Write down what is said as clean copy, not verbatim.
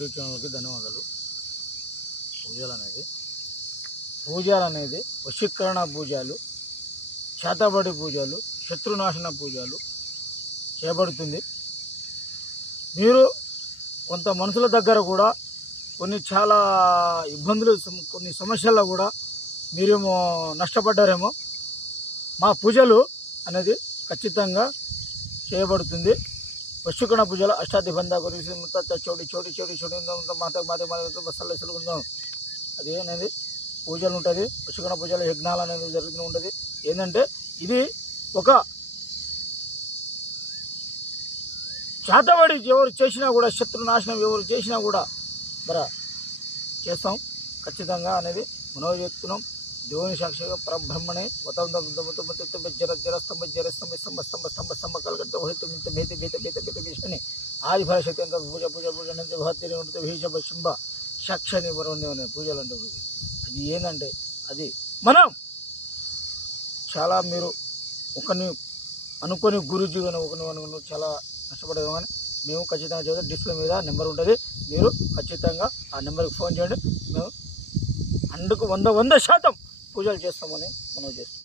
YouTube ఛానల్కి ధన్యవాదాలు. పూజలు అనేది వశీకరణ పూజలు, చేతబడి పూజలు, శత్రునాశన పూజలు చేయబడుతుంది. మీరు కొంత మనుషుల దగ్గర కూడా కొన్ని చాలా ఇబ్బందులు, కొన్ని సమస్యల్లో కూడా మీరేమో నష్టపడ్డారేమో. మా పూజలు అనేది ఖచ్చితంగా చేయబడుతుంది. వశీకరణ పూజలు అష్టాదిబంధ గురించి చోటి చోటి చోటి చోటి మసాలా అది అనేది పూజలు ఉంటుంది. వశీకరణ పూజలు యజ్ఞాలు అనేది జరుగుతూ ఉంటుంది. ఏంటంటే ఇది ఒక చేతబడి ఎవరు చేసినా కూడా, శత్రునాశనం ఎవరు చేసినా కూడా చేస్తాం ఖచ్చితంగా అనేది మనో చెప్తున్నాం. దేవుని సాక్షిగా పరబ్రహ్మణే ఆది ఫలశక్తి అంతా పూజ పూజ పూజ ఉంటుంది. భీషభ సాక్షని వరుణ్యం అనే పూజలు ఉంటుంది. అది ఏంటంటే అది మనం చాలా మీరు ఒకరిని అనుకొని గురుజీ కానీ ఒకరిని చాలా నష్టపడేది. కానీ మేము ఖచ్చితంగా చేద్దాం. డిస్ప్లే మీద నెంబర్ ఉంటుంది. మీరు ఖచ్చితంగా ఆ నెంబర్కి ఫోన్ చేయండి. మేము 100% పూజలు చేస్తామని మనం చేస్తాం.